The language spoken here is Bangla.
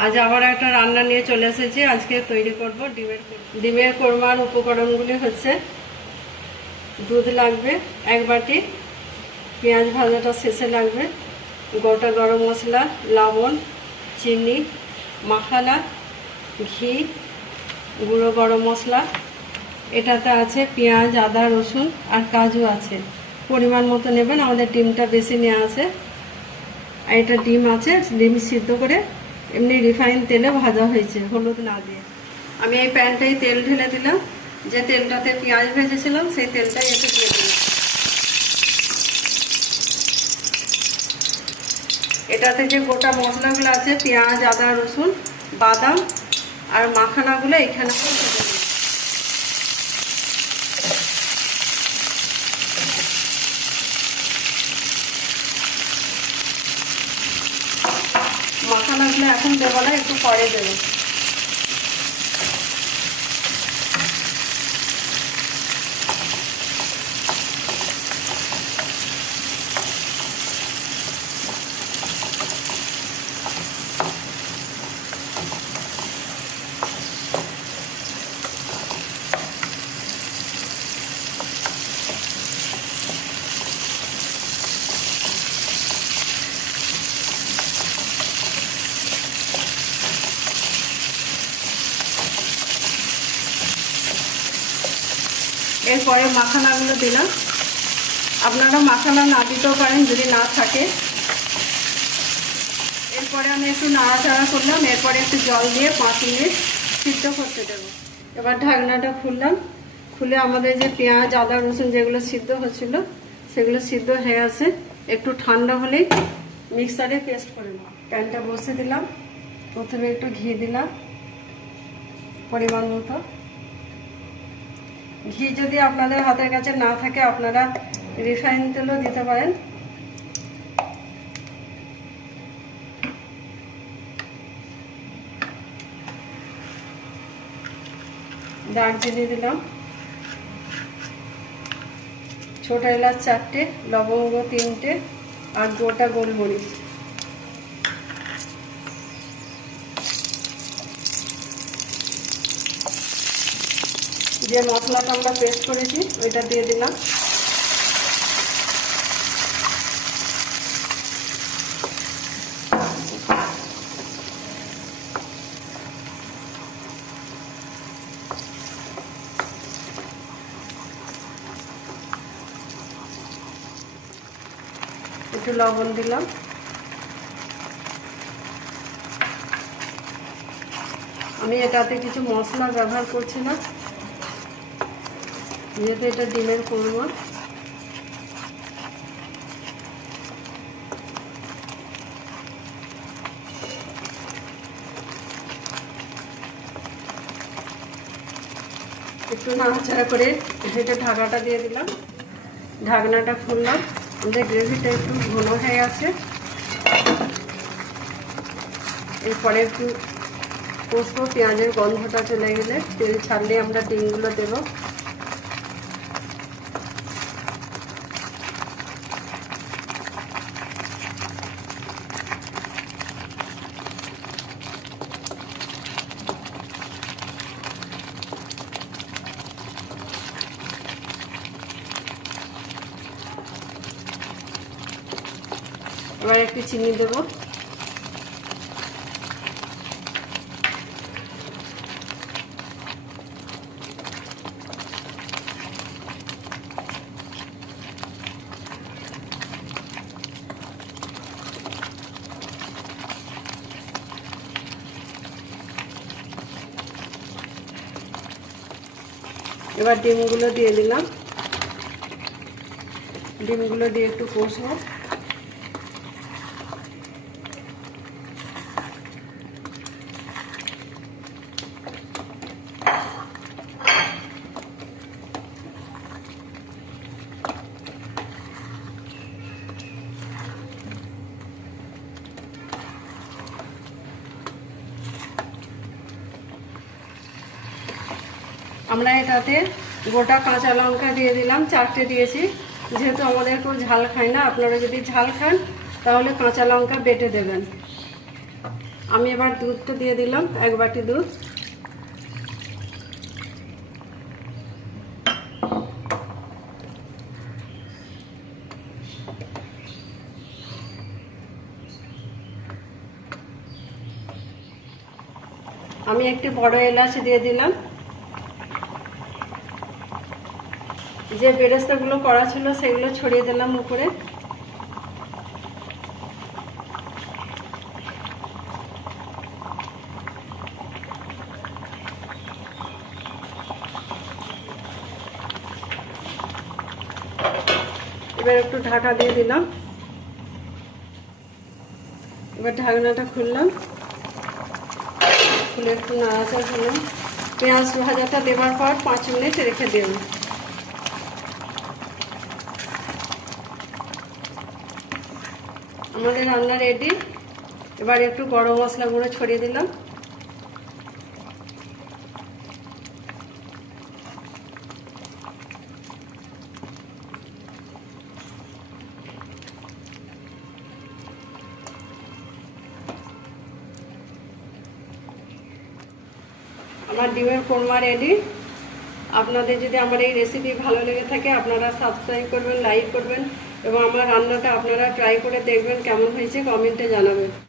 আজ আবার একটা রান্না নিয়ে চলে এসেছি। আজকে তৈরি করব ডিমের কোরমার উপকরণগুলি হচ্ছে দুধ লাগবে 1 বাটি, পেঁয়াজ ভাজাটা শেষে লাগবে, গোটা গরম মশলা, লবণ, চিনি, মাখানা, ঘি, গুঁড়ো গরম মশলা। এটাতে আছে পেঁয়াজ, আদা, রসুন আর কাজু আছে। পরিমাণ মতো নেবেন, আমাদের ডিমটা বেশি নেওয়া আছে। আর এটা ডিম আছে, ডিম সিদ্ধ করে এমনি রিফাইন তেলে ভাজা হয়েছে, হলুদ না দিয়ে। আমি এই প্যানটাই তেল ঢেলে দিলাম, যে তেলটাতে পেঁয়াজ ভেজেছিলাম সেই তেলটাই এতে দিয়ে দিলাম। এটাতে যে গোটা মশলাগুলো আছে পেঁয়াজ, আদা, রসুন, বাদাম আর মাখানাগুলো এখানে মাখানাগুলো এখন দেবো না, একটু পরে দেবো। এরপরে মাখানাগুলো দিলাম। আপনারা মাখানা না দিতেও পারেন যদি না থাকে। এরপরে আমি একটু নাড়াচাড়া করলাম, এরপরে একটু জল দিয়ে 5 মিনিট সিদ্ধ করতে দেবো। এবার ঢাকনাটা খুললাম, খুলে আমাদের যে পেঁয়াজ, আদা, রসুন যেগুলো সিদ্ধ হচ্ছিল সেগুলো সিদ্ধ হয়ে আছে। একটু ঠান্ডা হলেই মিক্সারে পেস্ট করে নেব। প্যানটা বসে দিলাম, প্রথমে একটু ঘি দিলাম পরিমাণ মতো। ঘি যদি আপনাদের হাতের কাছে না থাকে আপনারা রিফাইন তেলও দিতে পারেন। দারচিনি দিলাম, ছোট এলাচ 4টে, লবঙ্গ 3টে আর গোটা গোলমরিচ। যে মশলাটা আমরা পেস্ট করেছি ওইটা দিয়ে দিলাম। একটু লবণ দিলাম। আমি এটাতে কিছু মশলা ব্যবহার করছি না, যেহেতু এটা ডিমের কোরমা। একটু নাড়াচাড়া করে এটা ঢাকাটা দিয়ে দিলাম। ঢাকনাটা খুললাম, আমাদের গ্রেভিটা একটু ঘন হয়ে গেছে। এরপরে একটু কষবো, পেঁয়াজের গন্ধটা চলে গেলে তেল ছাড়লে আমরা ডিমগুলো দেবো। এবার একটু চিনি দেবো। এবার ডিমগুলো দিয়ে দিলাম, ডিমগুলো দিয়ে একটু কষবো। আমরা এটাতে গোটা কাঁচা লঙ্কা দিয়ে দিলাম, 4টে দিয়েছি। যেহেতু আমাদের কেউ ঝাল খায় না, আপনারা যদি ঝাল খান তাহলে কাঁচা লঙ্কা বেটে দেবেন। আমি এবার দুধটা দিয়ে দিলাম, 1 বাটি দুধ। আমি একটি বড় এলাচ দিয়ে দিলাম। যে বেরেস্তাগুলো করা ছিল সেগুলো ছড়িয়ে দিলাম উপরে। এবার একটু ঢাকা দিয়ে দিলাম। এবার ঢাকনাটা খুললাম, খুলে একটু নাড়াচাড়া করলাম। পেঁয়াজ ভাজাটা দেওয়ার পর 5 মিনিট রেখে দিলাম। আমাদের রান্না রেডি। এবার একটু গরম মশলা গুঁড়ো ছড়িয়ে দিলাম। আমার ডিমের কোরমা রেডি। আপনাদের যদি আমার এই রেসিপি ভালো লেগে থাকে আপনারা সাবস্ক্রাইব করবেন, লাইক করবেন এবং আমার রান্নাটা আপনারা ট্রাই করে দেখবেন কেমন হয়েছে, কমেন্টে জানাবেন।